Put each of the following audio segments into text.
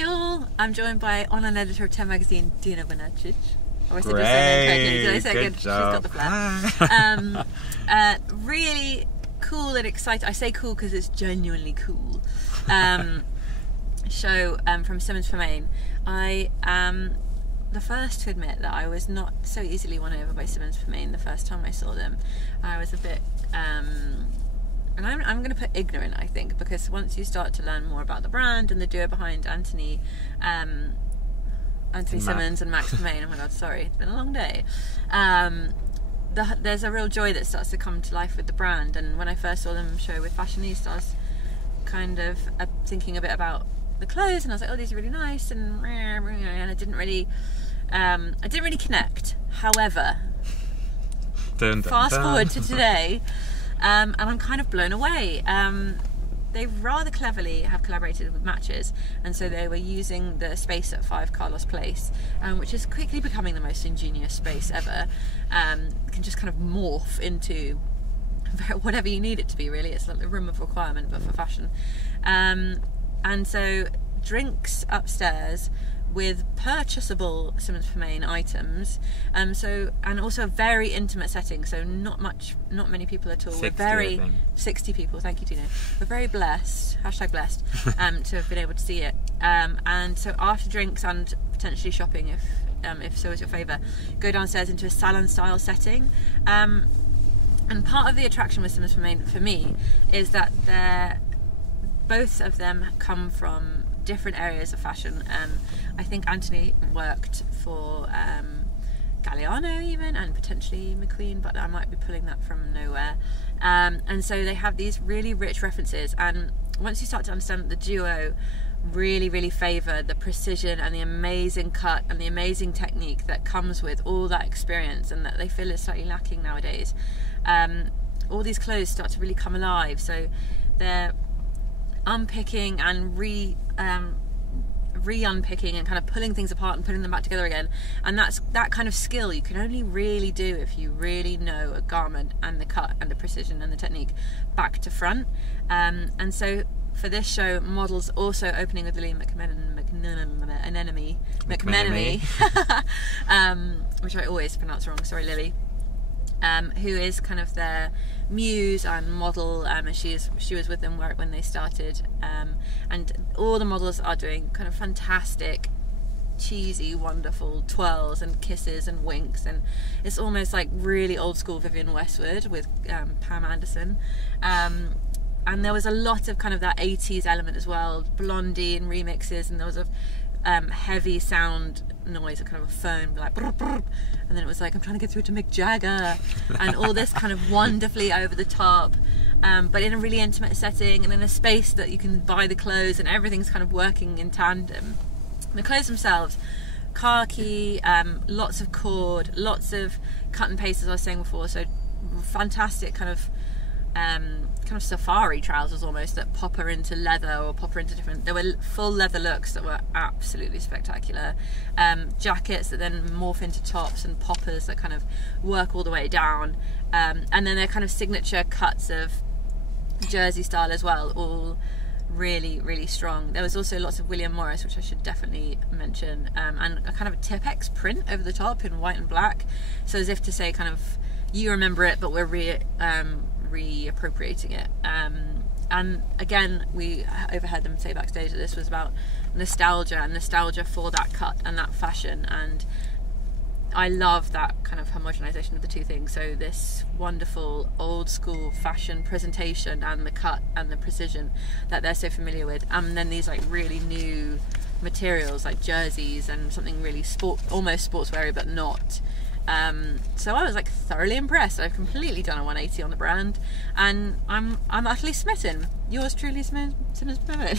Hi all! I'm joined by online editor of 10 magazine, Dino Bonacic. Great, good job. She's got the flair. Really cool and exciting. I say cool because it's genuinely cool. Show from Symonds Pearmain. I am the first to admit that I was not so easily won over by Symonds Pearmain the first time I saw them. I was a bit, and I'm going to put ignorant, I think, because once you start to learn more about the brand and the duo behind Anthony Symonds and Max Pearmain, oh my god, sorry, it's been a long day. There's a real joy that starts to come to life with the brand, and when I first saw them show with Fashionistas, kind of thinking a bit about the clothes, and I was like, oh, these are really nice, and I didn't really connect. However, fast forward to today, and I'm kind of blown away. They rather cleverly have collaborated with Matches, and so they were using the space at 5 Carlos Place, which is quickly becoming the most ingenious space ever. It can just kind of morph into whatever you need it to be, really. It's like the room of requirement, but for fashion. And so drinks upstairs with purchasable Symonds Pearmain items, and also a very intimate setting, so not many people at all. 60 people, thank you, Dino. We're very blessed, #blessed, to have been able to see it. And so after drinks and potentially shopping, if so is your favour, go downstairs into a salon style setting. And part of the attraction with Symonds Pearmain for me is that both of them come from different areas of fashion. I think Anthony worked for Galliano even, and potentially McQueen, but I might be pulling that from nowhere. And so they have these really rich references, and once you start to understand that the duo really favour the precision and the amazing cut and the amazing technique that comes with all that experience, and that they feel is slightly lacking nowadays, all these clothes start to really come alive. So they're unpicking and re-unpicking and kind of pulling things apart and putting them back together again, and that kind of skill you can only really do if you really know a garment and the cut and the precision and the technique back to front. And so for this show, models also opening with Lily McMenemy, which I always pronounce wrong, sorry Lily, who is kind of their muse and model, and she was with them when they started, and all the models are doing kind of fantastic, cheesy, wonderful twirls and kisses and winks, and it's almost like really old school Vivienne Westwood with Pam Anderson. And there was a lot of kind of that 80s element as well, Blondie and remixes, and there was a heavy sound noise, a kind of a phone, like brr, brr, and then it was like, I'm trying to get through to Mick Jagger, and all this kind of wonderfully over the top, but in a really intimate setting and in a space that you can buy the clothes, and everything's kind of working in tandem. The clothes themselves, khaki, lots of cord, lots of cut and paste, as I was saying before, so fantastic kind of safari trousers almost that pop her into leather or pop her into different. There were full leather looks that were absolutely spectacular. Jackets that then morph into tops, and poppers that kind of work all the way down. And then their kind of signature cuts of jersey style as well, all really strong. There was also lots of William Morris, which I should definitely mention, and a kind of a Tipex print over the top in white and black. So as if to say, kind of, you remember it, but we're reappropriating it. And again, we overheard them say backstage that this was about nostalgia for that cut and that fashion, and I love that kind of homogenization of the two things. So this wonderful old school fashion presentation and the cut and the precision that they're so familiar with, and then these like really new materials like jerseys and something really almost sportswear but not. So I was like thoroughly impressed. I've completely done a 180 on the brand, and I'm utterly smitten. Yours truly, Symonds Pearmain.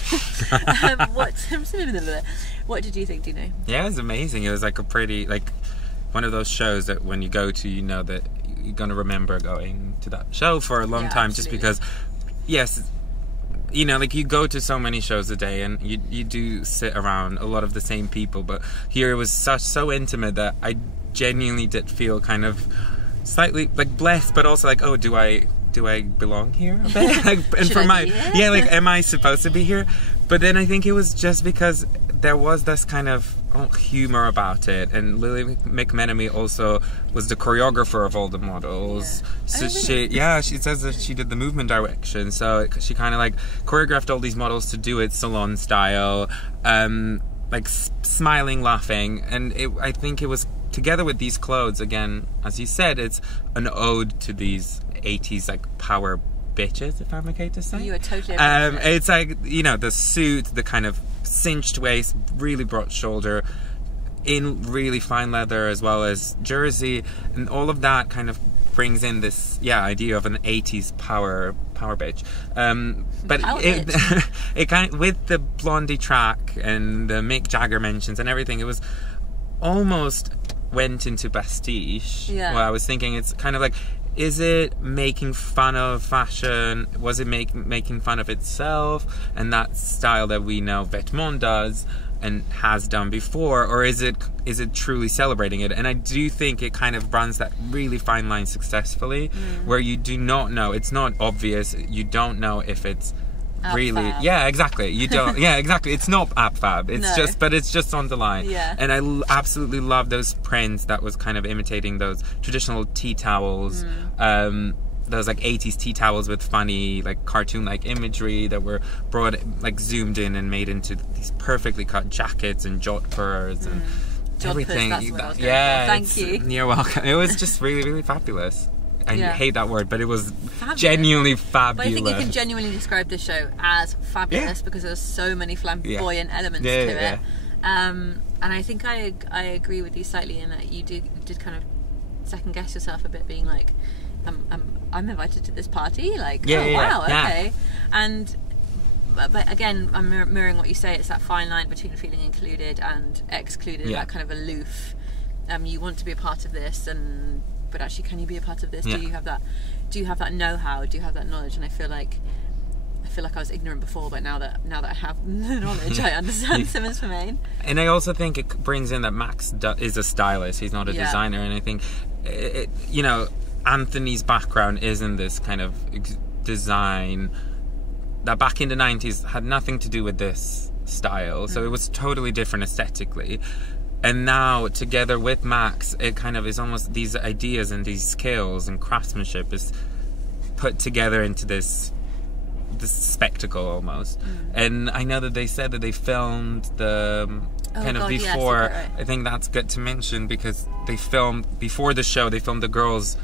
What did you think, Dino? Yeah, it was amazing. It was like a pretty, like, one of those shows that when you go to, you know that you're going to remember going to that show for a long time. Absolutely. Just because, yes, you know, like, you go to so many shows a day and you do sit around a lot of the same people, but here it was so intimate that I genuinely did feel kind of slightly like blessed, but also like, oh, do I belong here a bit? Like, and for my, yeah, like, am I supposed to be here? But then I think it was just because there was this kind of humor about it, and Lily McMenemy also was the choreographer of all the models. So she says that she did the movement direction, so she kind of like choreographed all these models to do it salon style, like smiling, laughing, and I think it was together with these clothes, again, as you said, it's an ode to these 80s like power bitches, if I'm okay to say. You are totally it's like, you know, the suit, the kind of cinched waist, really broad shoulder, in really fine leather as well as jersey, and all of that kind of brings in this idea of an 80s power bitch. But it kind of, with the Blondie track and the Mick Jagger mentions and everything, it was almost went into pastiche. Well, I was thinking it's kind of like, is it making fun of fashion? Was it making fun of itself and that style that we know Vetements does and has done before, or is it truly celebrating it? And I do think it kind of runs that really fine line successfully, where you do not know, it's not obvious, you don't know if it's really exactly, you don't exactly, it's not ab fab, it's just, but it's just on the line. And I absolutely love those prints that was kind of imitating those traditional tea towels, those like 80s tea towels with funny like cartoon like imagery that were brought, like zoomed in and made into these perfectly cut jackets and jodhpurs and everything. That's what I was going for. Thank you. You're welcome. It was just really, really fabulous. I hate that word, but it was genuinely fabulous. But I think you can genuinely describe this show as fabulous because there's so many flamboyant elements to it. And I think I agree with you slightly in that you did kind of second guess yourself a bit, being like, I'm invited to this party, like, okay. And but again, I'm mirroring what you say. It's that fine line between feeling included and excluded, that kind of aloof. You want to be a part of this, but actually, can you be a part of this? Do you have that know-how? Do you have that knowledge? And I feel like I was ignorant before, but now that I have the knowledge, I understand Symonds Pearmain. And I also think it brings in that Max is a stylist. He's not a designer, and I think you know, Anthony's background is in this kind of design that back in the 90s had nothing to do with this style, so it was totally different aesthetically. And now, together with Max, it kind of is almost these ideas and these skills and craftsmanship is put together into this spectacle almost. And I know that they said that they filmed the before. I think that's good to mention, because they filmed before the show. They filmed the girls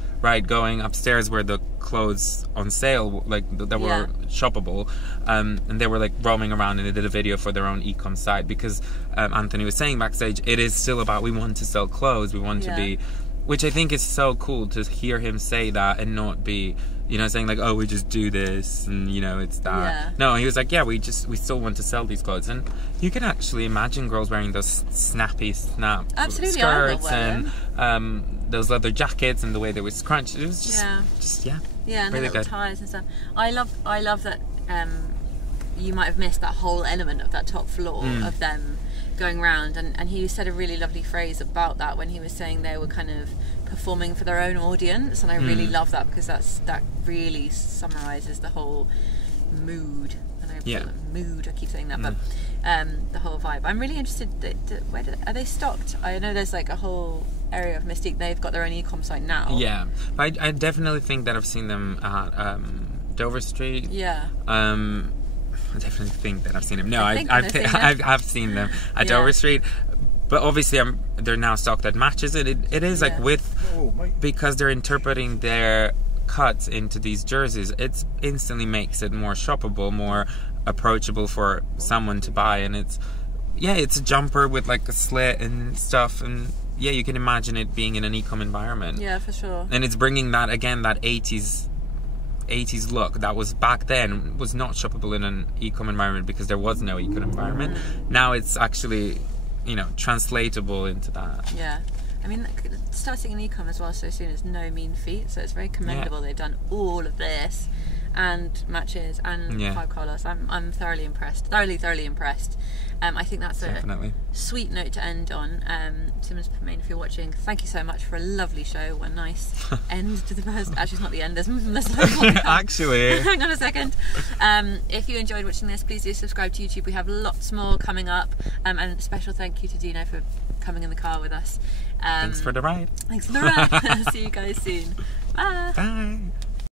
going upstairs where the clothes on sale, like that were shoppable, and they were like roaming around, and they did a video for their own e-com site, because Anthony was saying backstage, it is still about, we want to sell clothes, we want to be, which I think is so cool to hear him say that and not be, you know, saying like, oh, we just do this and, you know, it's that. No, he was like, we still want to sell these clothes. And you can actually imagine girls wearing those snappy skirts and those leather jackets and the way they were scrunched. It was just and really the little ties and stuff. I love that you might have missed that whole element of that top floor of them going around, and he said a really lovely phrase about that when he was saying they were kind of performing for their own audience, and I really love that, because that really summarizes the whole mood. And I keep saying that, but the whole vibe. I'm really interested. Are they stocked? I know there's like a whole area of Mystique. They've got their own e-com site now. I definitely think that I've seen them at Dover Street. I definitely think that I've seen them. No, I've seen them at Dover Street. But obviously, they're now stocked at Matches. It is like because they're interpreting their cuts into these jerseys. It instantly makes it more shoppable, more approachable for someone to buy. And it's a jumper with like a slit and stuff. And you can imagine it being in an e-com environment. Yeah, for sure. And it's bringing that, again, that 80s look that was back then was not shoppable in an e-com environment because there was no e-com environment. Now it's actually, you know, translatable into that. I mean, starting an e-com as well so soon is no mean feat, so it's very commendable. They've done all of this and Matches and Five Carlos. I'm thoroughly impressed. I think that's definitely a sweet note to end on. Symonds Pearmain, if you're watching, thank you so much for a lovely show. A nice end to the first. Actually, it's not the end. There's actually. Hang on a second. If you enjoyed watching this, please do subscribe to YouTube. We have lots more coming up. And special thank you to Dino for coming in the car with us. Thanks for the ride. Thanks for the ride. See you guys soon. Bye. Bye.